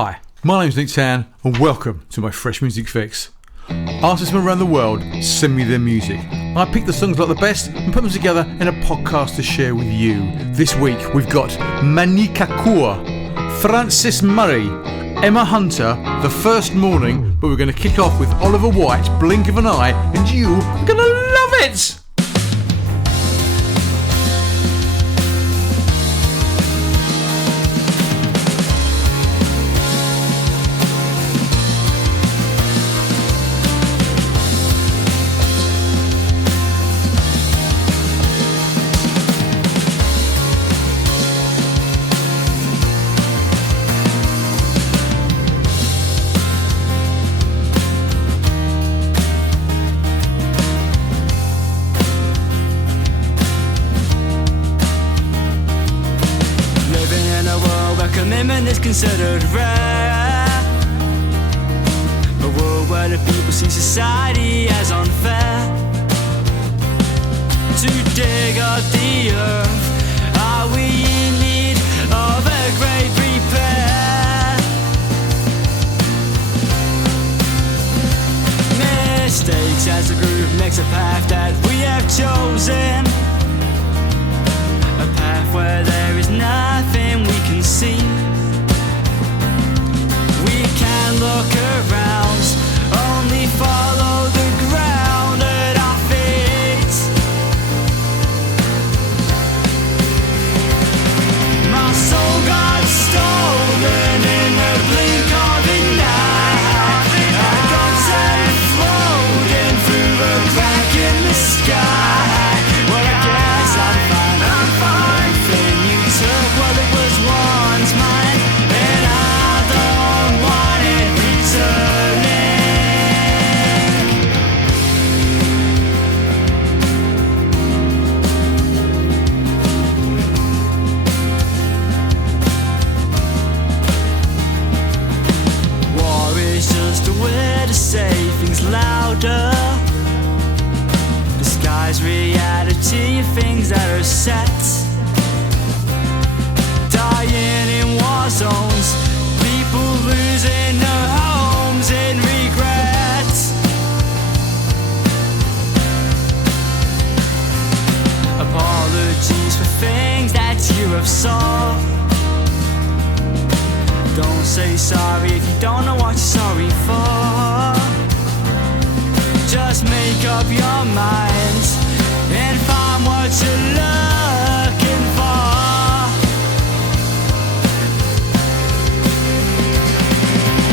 Hi, my name's Nick Tann and welcome to my Fresh Music Fix. Artists from around the world send me their music. I pick the songs like the best and put them together in a podcast to share with you. This week we've got White-Manika, Kaur-Frances Murray, Emma Hunter, The First Morning, but we're going to kick off with Oliver White, Blink of an Eye, and you are going to love it! Commitment is considered rare. A world where the people see society as unfair. To dig up the earth, are we in need of a great repair? Mistakes as a group makes a path that we have chosen. A path where there is nothing we can see. We can look around, only follow the ground at our feet. My soul got stolen in the blink of an eye. I got sent floating through the crack in the sky. Well, I guess I'm fine. You took what it was once mine, and I don't want it returning. War is just a way to say things louder. Disguise reality of things that are set. Dying in war zones, people losing their homes in regret. Apologies for things that you have saw. Don't say sorry if you don't know what you're sorry for. Just make up your mind and find what you're looking for.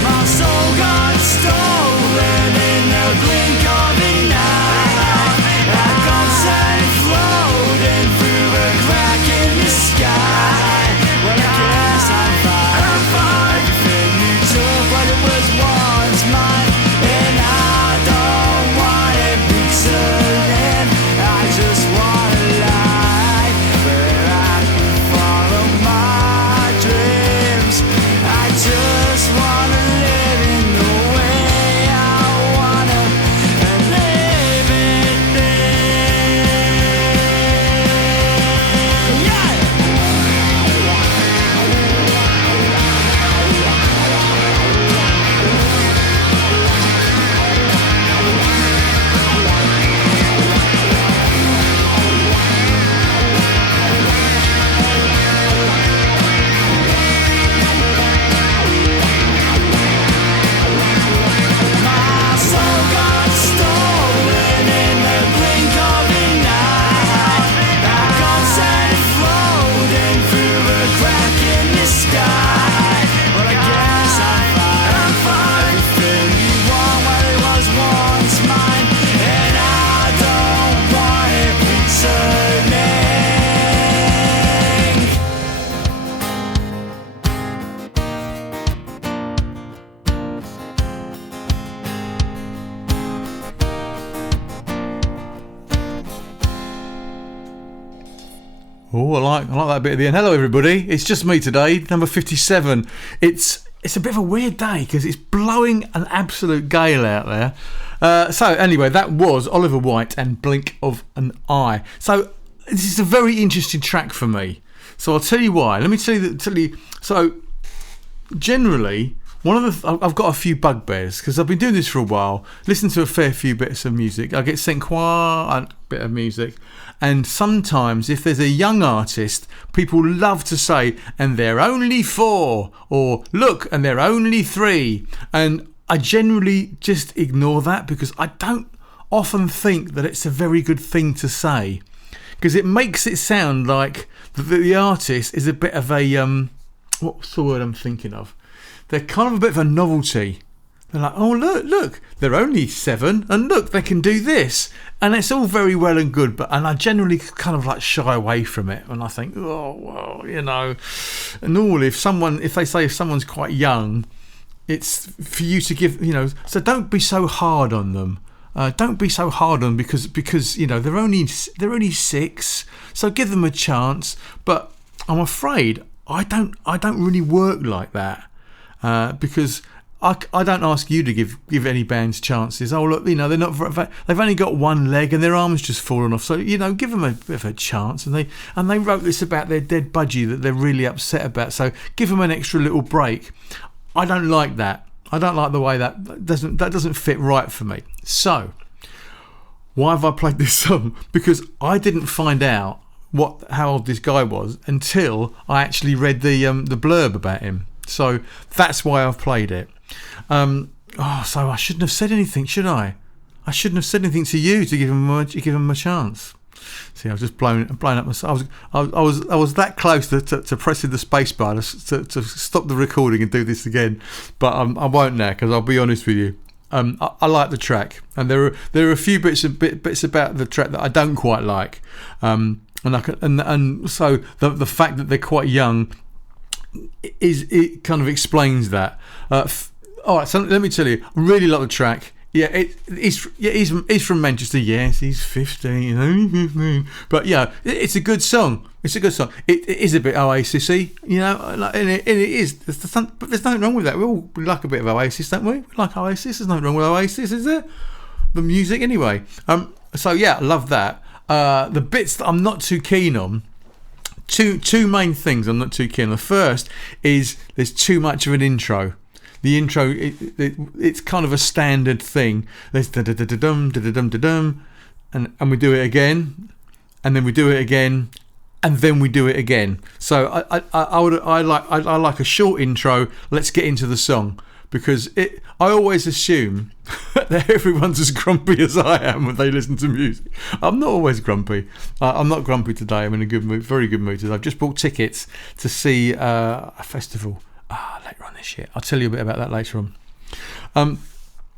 My soul got stolen in the blink of an eye. I got sent floating through a crack in the sky. Well, I guess I'm fine. Everything you took, but it was once mine, and I don't want it returning. I just want a life where I can follow my dreams. I just wanna live in the way I wanna and live it there. Yeah! My soul got stolen in the blink of an eye. I got sent floating through the crack in the sky. Well, I guess I'm fine. Everything you want, well, it was once mine, and I don't want it returning. Oh, I like that bit at the end. Hello everybody, it's just me today, number 57. It's a bit of a weird day because it's blowing an absolute gale out there. So anyway, that was Oliver White and Blink of an Eye. So this is a very interesting track for me. So I'll tell you why. Let me tell you. So generally, I've got a few bugbears because I've been doing this for a while. Listen to a fair few bits of music. I get sent quite a bit of music, and sometimes if there's a young artist, people love to say, "And they're only 4," or "Look, and they're only 3," and I generally just ignore that because I don't often think that it's a very good thing to say, because it makes it sound like the artist is a bit of a what's the word I'm thinking of? They're kind of a bit of a novelty. They're like, oh, look, they're only 7, and look, they can do this. And it's all very well and good, and I generally kind of like shy away from it. And I think, oh, well, you know. And normally, if someone's quite young, it's for you to give, you know, so don't be so hard on them. Don't be so hard on them because you know, they're only 6, so give them a chance. But I'm afraid I don't really work like that. Because I don't ask you to give any bands chances. Oh, look, you know, they've only got one leg and their arm's just fallen off. So, you know, give them a bit of a chance. And they wrote this about their dead budgie that they're really upset about. So give them an extra little break. I don't like that. I don't like the way that doesn't fit right for me. So why have I played this song? Because I didn't find out how old this guy was until I actually read the blurb about him. So that's why I've played it. So I shouldn't have said anything, should I? I shouldn't have said anything to you to give him a chance. See, I've just blown up myself. I was that close to pressing the space bar to stop the recording and do this again, but I won't now because I'll be honest with you. I like the track, and there are a few bits about the track that I don't quite like, and so the fact that they're quite young. It kind of explains that. All right, so let me tell you, I really like the track. Yeah, he's from Manchester. Yes, he's 15, only 15. But yeah, it's a good song. It's a good song. It is a bit Oasis-y, you know, and it is. But there's nothing wrong with that. We like a bit of Oasis, don't we? We like Oasis. There's nothing wrong with Oasis, is there? The music, anyway. So yeah, I love that. The bits that I'm not too keen on. Two main things I'm not too keen on. The first is there's too much of an intro. The intro, it's kind of a standard thing. There's da-da-da-da-dum, da-da-dum-da-dum, and we do it again, and then we do it again, and then we do it again. So I like a short intro. Let's get into the song, because I always assume that everyone's as grumpy as I am when they listen to music. I'm not always grumpy. I'm not grumpy today. I'm in a good mood, very good mood today. I've just bought tickets to see a festival later on this year. I'll tell you a bit about that later on.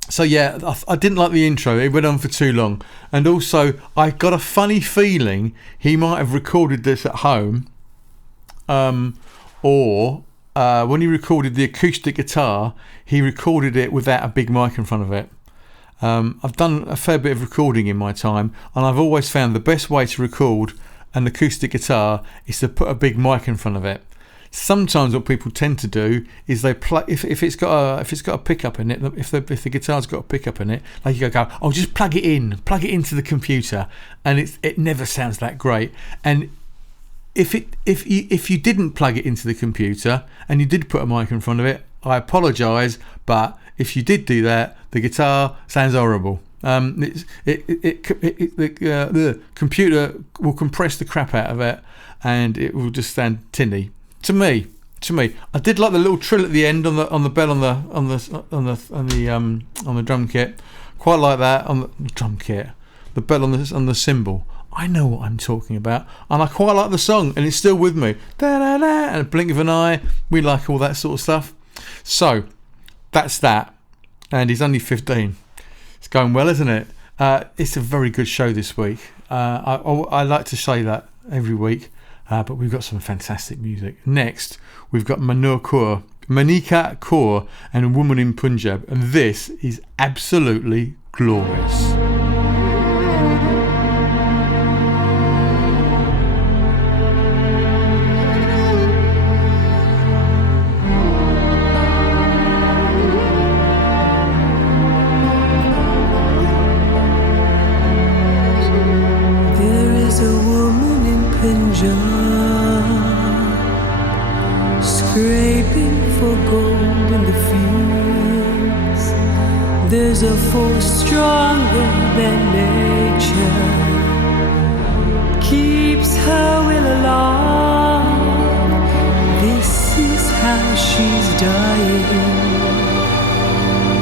So yeah, I didn't like the intro. It went on for too long, and also I got a funny feeling he might have recorded this at home, or when he recorded the acoustic guitar, he recorded it without a big mic in front of it. I've done a fair bit of recording in my time, and I've always found the best way to record an acoustic guitar is to put a big mic in front of it. Sometimes what people tend to do is they play if it's got a pickup in it. If the guitar's got a pickup in it, like you go, oh, just plug it into the computer, and it never sounds that great. And if you didn't plug it into the computer and you did put a mic in front of it, I apologise, but if you did do that, the guitar sounds horrible. The computer will compress the crap out of it, and it will just sound tinny. To me, I did like the little trill at the end on the bell on the drum kit. Quite like that on the drum kit. The bell on the cymbal. I know what I'm talking about, and I quite like the song, and it's still with me. Da da da, and a blink of an eye. We like all that sort of stuff. So that's that, and he's only 15. It's going well, isn't it? It's a very good show this week. I like to say that every week. But we've got some fantastic music. Next, we've got White-Manika Kaur and A Woman in Punjab, and this is absolutely glorious. There is a woman in Punjab, scraping for gold. There's a force stronger than nature, keeps her will alive. This is how she's dying.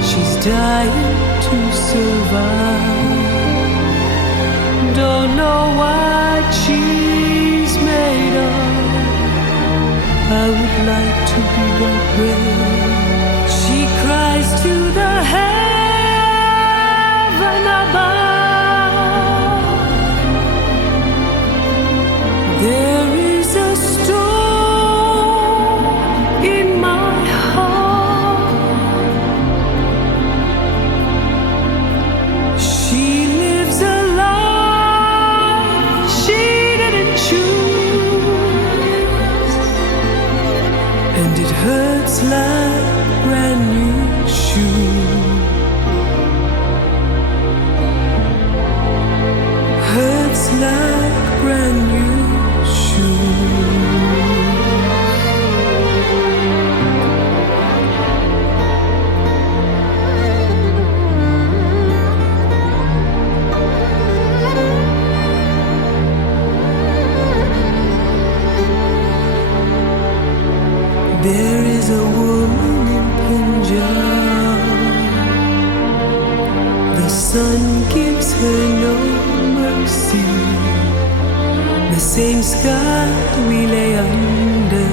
She's dying to survive. Don't know what she's made of. I would like to be that brave. She cries to the heaven above. There is a storm in my heart. She lives a life she didn't choose, and it hurts like brand new shoes. Hurts like brand new shoes. There is a woman in Punjab. The sun gives her no mercy. The same sky we lay under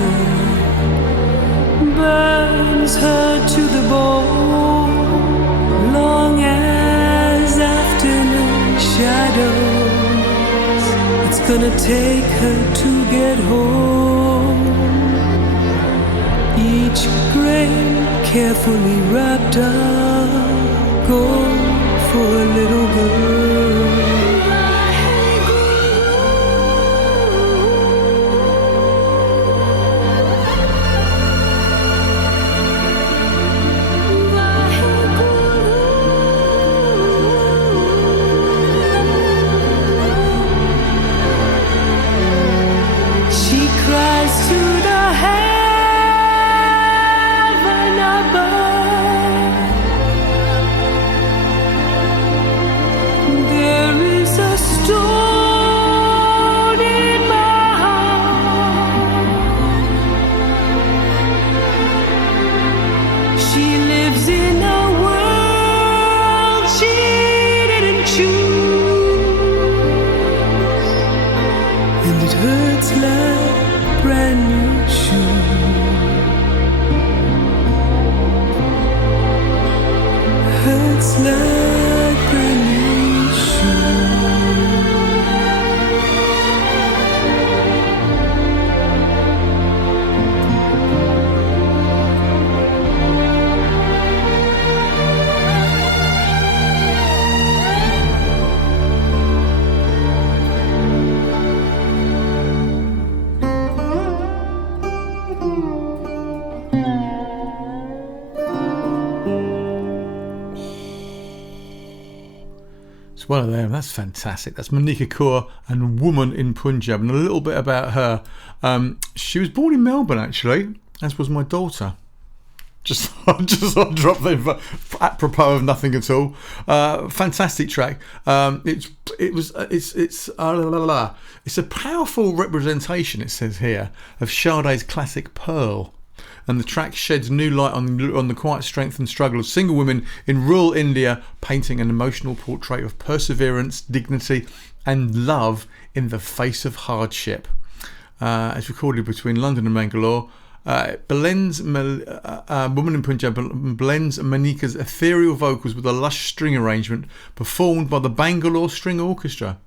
burns her to the bone, long as afternoon shadows. It's gonna take her to get home. Each grain carefully wrapped up, gold for a little girl. She cries to the heaven above. There is a stone in my heart. She lives in a world she didn't choose, and it hurts like brand new shoes. Hurts like brand new shoes. It's one of them. That's fantastic. That's Monika Kaur and Woman in Punjab. And a little bit about her. She was born in Melbourne, actually, as was my daughter. Just I'll drop them apropos of nothing at all. Fantastic track. It's a powerful representation, it says here, of Sade's classic Pearl. And the track sheds new light on the quiet strength and struggle of single women in rural India, painting an emotional portrait of perseverance, dignity and love in the face of hardship. It's recorded between London and Bangalore. Woman in Punjab blends Manika's ethereal vocals with a lush string arrangement performed by the Bangalore String Orchestra.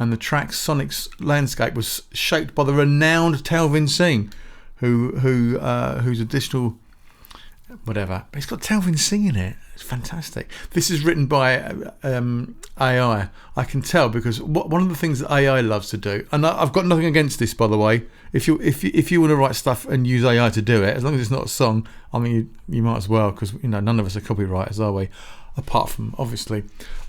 And the track's sonic landscape was shaped by the renowned Talvin Singh, whose additional whatever, but it's got Talvin Singh in it. It's fantastic. This is written by AI. I can tell because one of the things that AI loves to do, and I've got nothing against this, by the way. If you want to write stuff and use AI to do it, as long as it's not a song, I mean you might as well, because none of us are copywriters, are we? Apart from obviously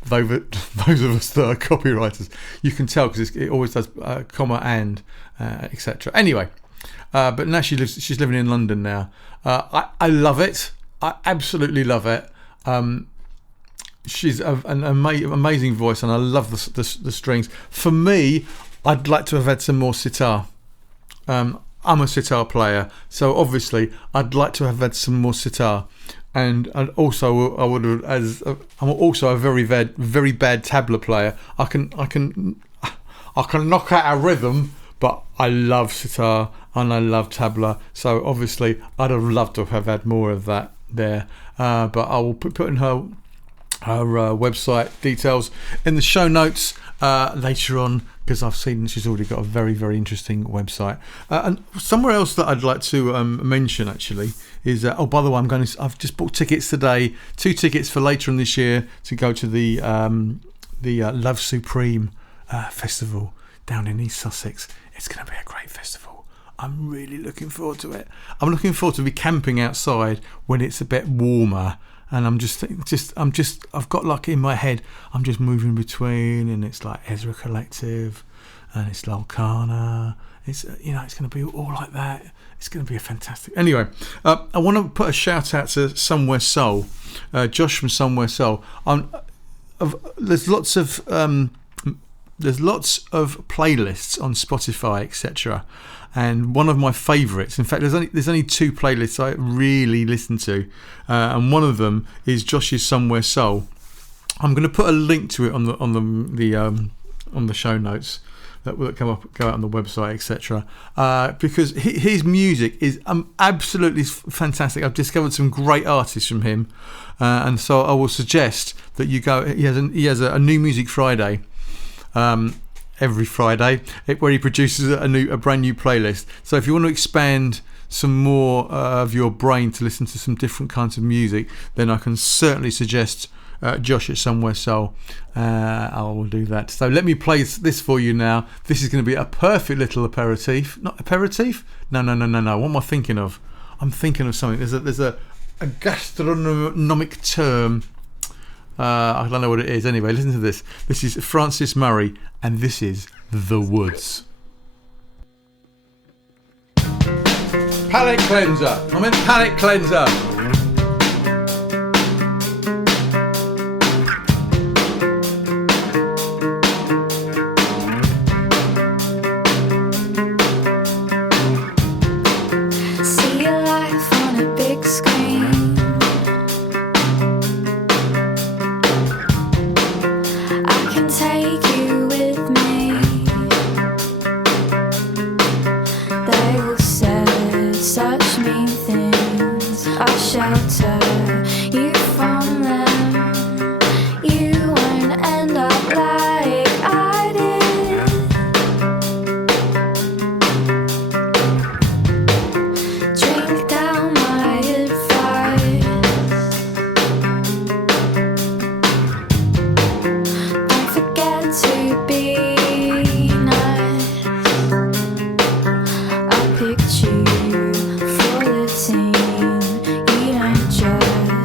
those of us that are copywriters, you can tell because it always does comma and etc. Anyway. But now she's living in London now. I love it. I absolutely love it. she's an amazing voice, and I love the strings. For me, I'd like to have had some more sitar. I'm a sitar player, so obviously I'd like to have had some more sitar. And also I would have, as I'm also a very bad tabla player. I can knock out a rhythm, but I love sitar and I love tabla. So obviously I'd have loved to have had more of that there. But I will put in her website details in the show notes later on, because I've seen she's already got a very, very interesting website. And somewhere else that I'd like to mention actually is by the way, I've just bought tickets today, 2 tickets for later in this year to go to the Love Supreme festival down in East Sussex. It's going to be a great festival. I'm really looking forward to it. I'm looking forward to be camping outside when it's a bit warmer. And I've got like in my head, I'm just moving between, and it's like Ezra Collective, and it's Lolkana. It's it's going to be all like that. It's going to be a fantastic. Anyway, I want to put a shout out to Somewhere Soul, Josh from Somewhere Soul. There's lots of playlists on Spotify, etc. And one of my favourites, in fact, there's only 2 playlists I really listen to, and one of them is Josh's Somewhere Soul. I'm going to put a link to it on the show notes that will go out on the website, etc. Because his music is absolutely fantastic. I've discovered some great artists from him, and so I will suggest that you go. He has a New Music Friday. Every Friday, where he produces a brand new playlist. So if you want to expand some more of your brain to listen to some different kinds of music, then I can certainly suggest Josh at Somewhere Soul. I will do that. So let me play this for you now. This is going to be a perfect little aperitif. Not aperitif? No. What am I thinking of? I'm thinking of something. There's a gastronomic term. I don't know what it is. Anyway, listen to this. This is Francis Murray, and this is The Woods. Palate cleanser. I meant palate cleanser. See your life on a big screen. Take you with me. They will say such mean things. I'll shelter you from them. You won't end up like I did. Drink down my advice. To be nice, I picked you for the team. You don't judge.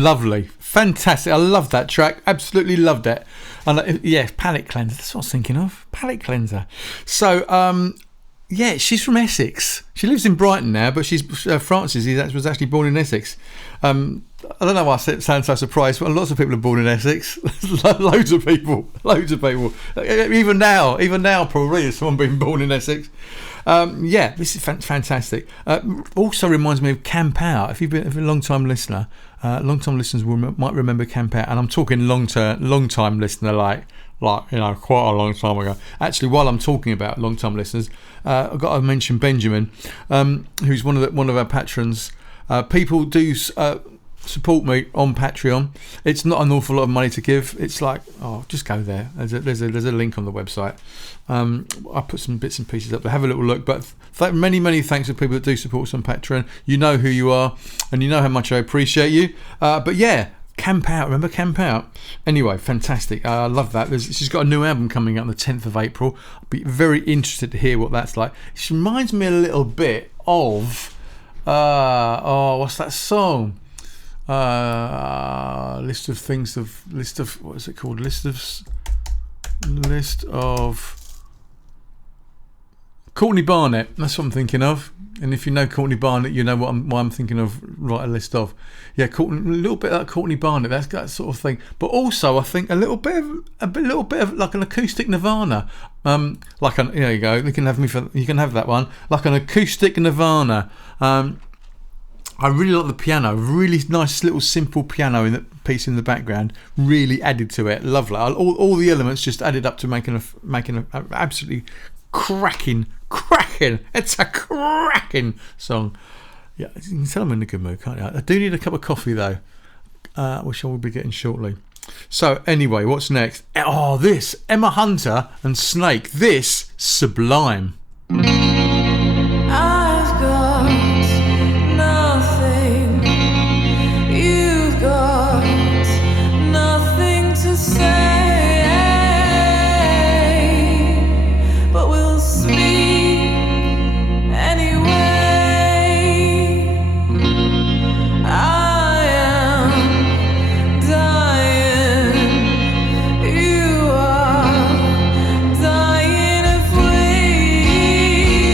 Lovely. Fantastic. I love that track. Absolutely loved it. And yeah, palate cleanser. That's what I was thinking of. Palate cleanser. So, yeah, she's from Essex. She lives in Brighton now, but she's Frances was actually born in Essex. I don't know why I sound so surprised, but lots of people are born in Essex. loads of people. Even now, probably there's someone being born in Essex. Yeah, this is fantastic. Also reminds me of Camp Out. If you've been a long-time listener, long-time listeners might remember Camp Out, and I'm talking long-time listener, like quite a long time ago. Actually, while I'm talking about long-time listeners, I've got to mention Benjamin, who's one of our patrons. People do support me on Patreon. It's not an awful lot of money to give. It's like, just go there. There's a link on the website. I put some bits and pieces up there. Have a little look. But many thanks to people that do support us on Patreon. You know who you are, and you know how much I appreciate you. But yeah, Camp Out. Remember Camp Out? Anyway, fantastic. I love that. She's got a new album coming out on the 10th of April. I'll be very interested to hear what that's like. She reminds me a little bit of what's that song? List of Courtney Barnett. That's what I'm thinking of. And if you know Courtney Barnett, you know what I'm thinking of. Write a list of. Yeah, a little bit like Courtney Barnett. That's that sort of thing. But also, I think a little bit of like an acoustic Nirvana. There you go. You can have that one. Like an acoustic Nirvana. I really like the piano. Really nice little simple piano in the piece in the background. Really added to it. Lovely. All the elements just added up to making a absolutely cracking. It's a cracking song. Yeah, you can tell I'm in a good mood, can't you? I do need a cup of coffee though, which I will be getting shortly. So anyway, what's next? This Emma Hunter and Snake. This Sublime. I've got nothing, you've got nothing to say, but we'll speak anyway. I am dying, you are dying of waiting.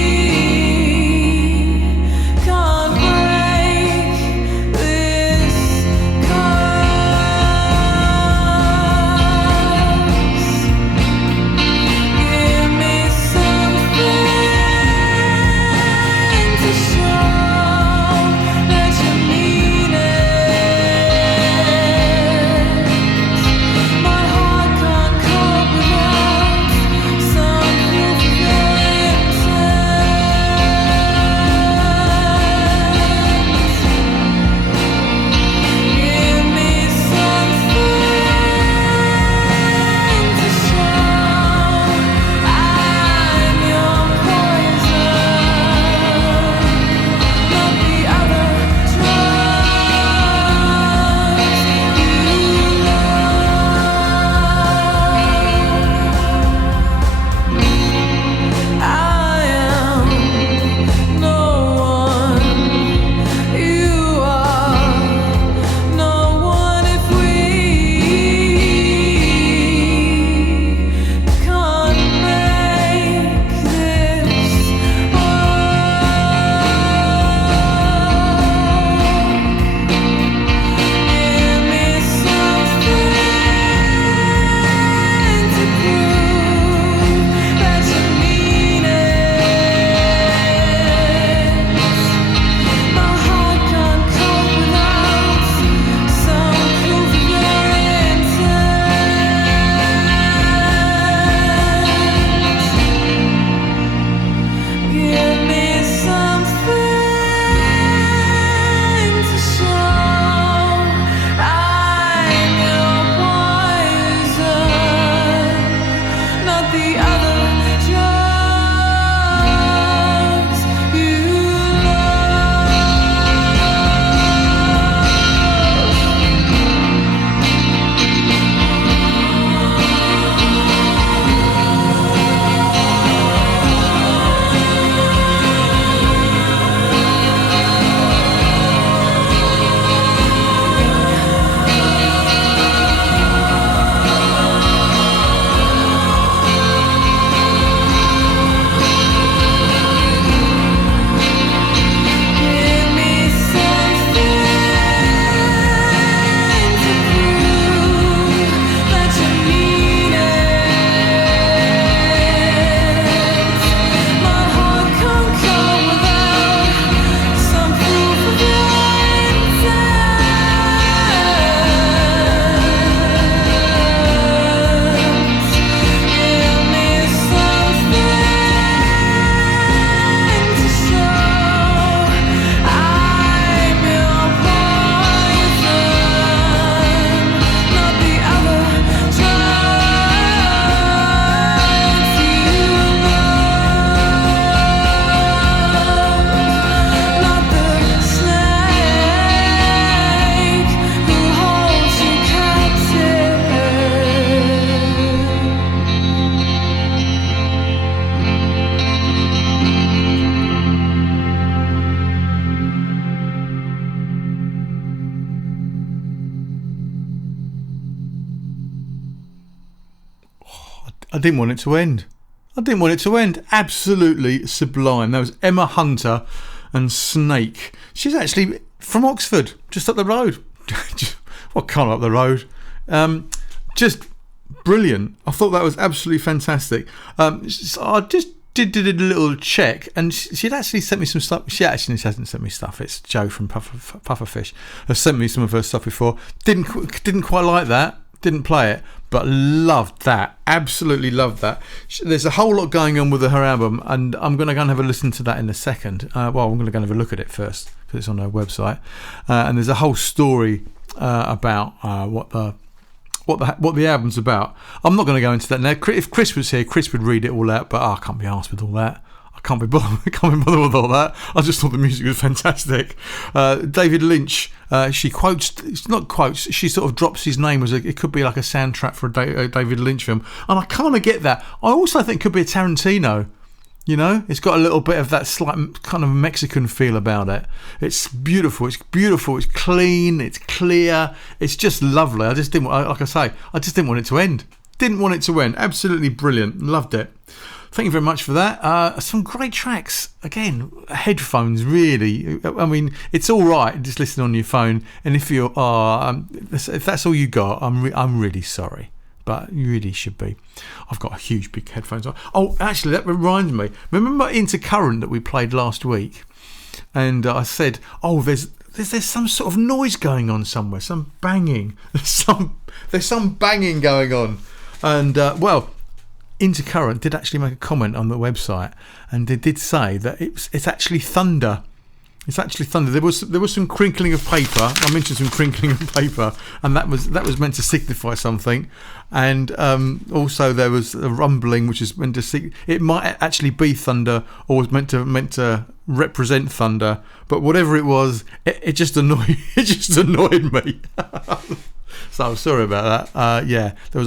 I didn't want it to end. Absolutely sublime. That was Emma Hunter and Snake. She's actually from Oxford, just up the road. Well, kind of up the road. Just brilliant. I thought that was absolutely fantastic. So I just did a little check, and she'd actually sent me some stuff. She actually hasn't sent me stuff. It's Jo from Pufferfish has sent me some of her stuff before. Didn't quite like that. Didn't play it, but loved that. Absolutely loved that. There's a whole lot going on with her album, and I'm going to go and have a listen to that in a second. I'm going to go and have a look at it first because it's on her website, and there's a whole story about what the album's about. I'm not going to go into that now. If Chris was here, Chris would read it all out, but I can't be arsed with all that. I can't be bothered with all that. I just thought the music was fantastic. David Lynch, she sort of drops his name as it could be like a soundtrack for a David Lynch film, and I kind of get that. I also think it could be a Tarantino. You know, it's got a little bit of that slight kind of Mexican feel about it. It's beautiful. It's clean. It's clear. It's just lovely. I just didn't want it to end. Absolutely brilliant. Loved it. Thank you very much for that. Some great tracks. Again, headphones, really. I mean, it's all right just listening on your phone. And if that's all you got, I'm really sorry. But you really should be. I've got a huge big headphones on. Oh, actually, that reminds me. Remember Intercurrent that we played last week? And I said, there's some sort of noise going on somewhere. Some banging. There's some banging going on. And Intercurrent did actually make a comment on the website, and they did say that it's actually thunder. It's actually thunder. There was some crinkling of paper. I mentioned some crinkling of paper, and that was meant to signify something. And also there was a rumbling, which is meant to it might actually be thunder, or was meant to represent thunder. But whatever it was, it just annoyed me. So I'm sorry about that. There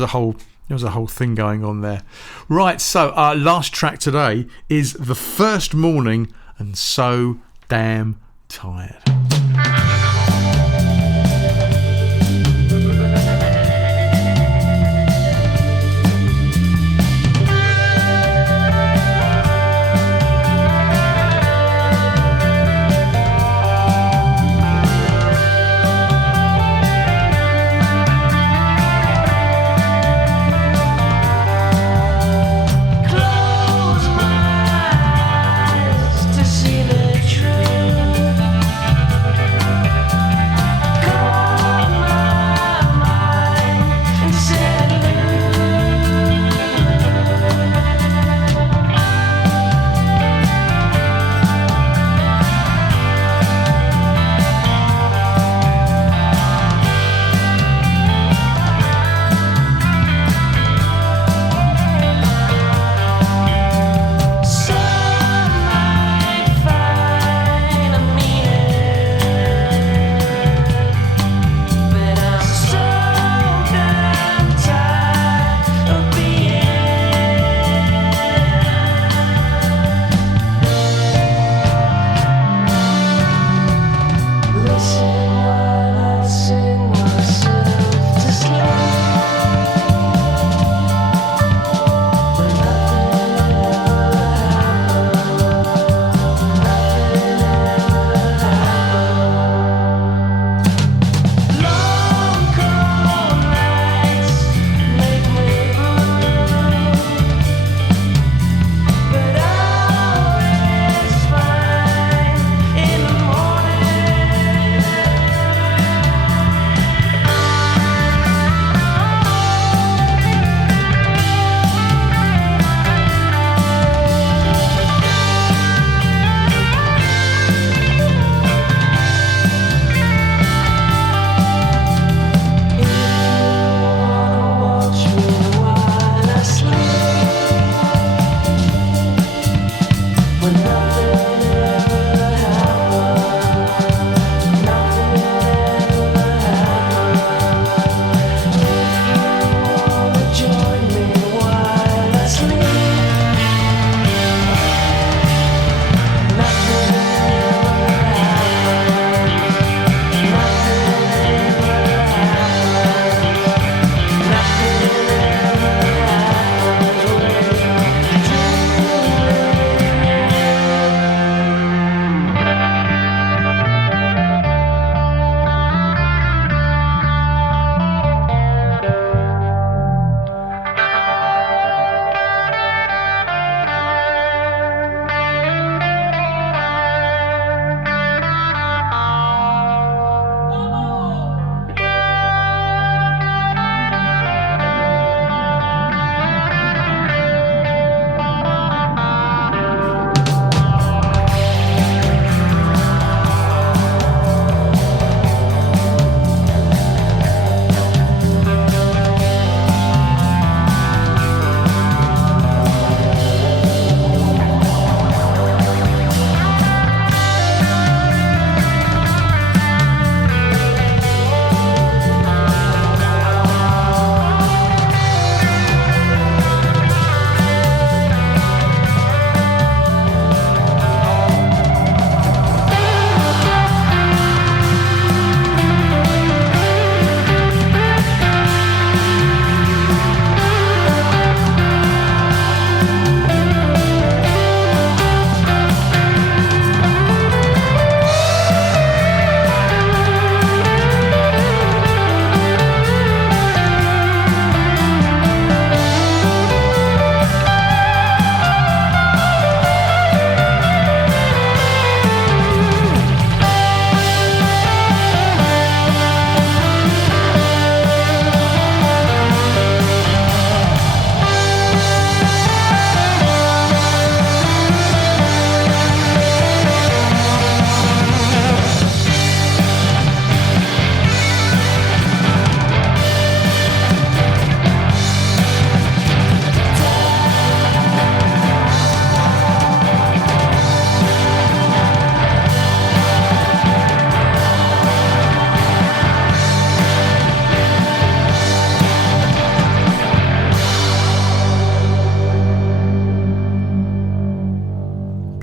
was a whole thing going on there. Right. So our last track today is The First Morning and So Damn Tired. To see the truth.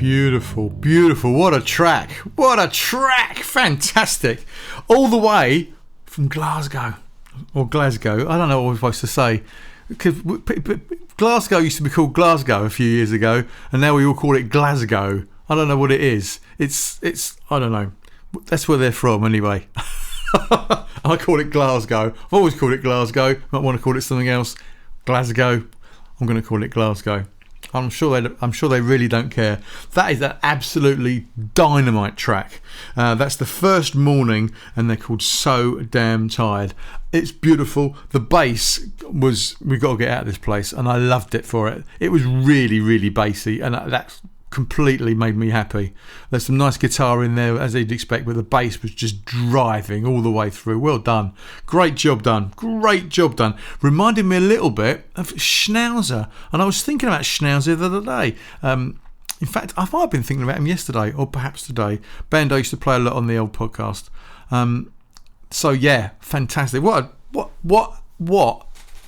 Beautiful, beautiful. What a track. What a track. Fantastic. All the way from Glasgow. Or Glasgow. I don't know what we're supposed to say. Because Glasgow used to be called Glasgow a few years ago, and now we all call it Glasgow. I don't know what it is. It's I don't know. That's where they're from anyway. I call it Glasgow. I've always called it Glasgow. Might want to call it something else. Glasgow. I'm going to call it Glasgow. I'm sure they really don't care. That is an absolutely dynamite track. That's the First Morning, and they're called So Damn Tired. It's beautiful. The bass was, we've got to get out of this place, and I loved it for it. It was really, really bassy, and that completely made me happy. There's some nice guitar in there, as you'd expect, but the bass was just driving all the way through. Well done. Great job done. Great job done. Reminded me a little bit of Schnauzer, and I was thinking about Schnauzer the other day. In fact, I might have been thinking about him yesterday, or perhaps today. Band I used to play a lot on the old podcast. So yeah, fantastic. What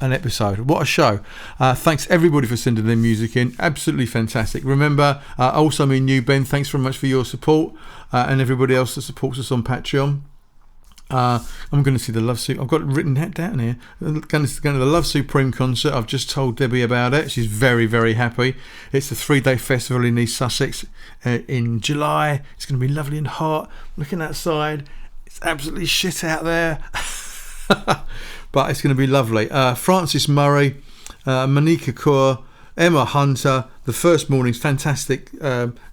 an episode. What a show. Thanks everybody for sending their music in. Absolutely fantastic. Remember, also me and you, Ben, thanks very much for your support, and everybody else that supports us on Patreon. I'm going to see the Love Supreme. I've got it written down here. I'm going to the Love Supreme concert. I've just told Debbie about it. She's very, very happy. It's a 3-day festival in East Sussex in July. It's going to be lovely and hot. Looking outside, it's absolutely shit out there. But it's going to be lovely. Francis Murray, Manika Kaur, Emma Hunter, The First Morning's fantastic.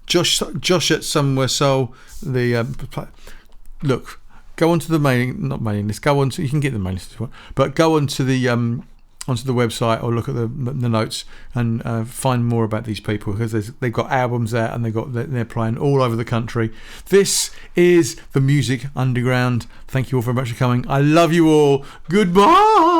Josh at Somewhere Soul. Look, go onto the mailing list. Go on to, you can get the mailing list if you want, but go onto the website or look at the notes and find more about these people, because they've got albums out and they're playing all over the country. This is the Music Underground. Thank you all very much for coming. I love you all. Goodbye.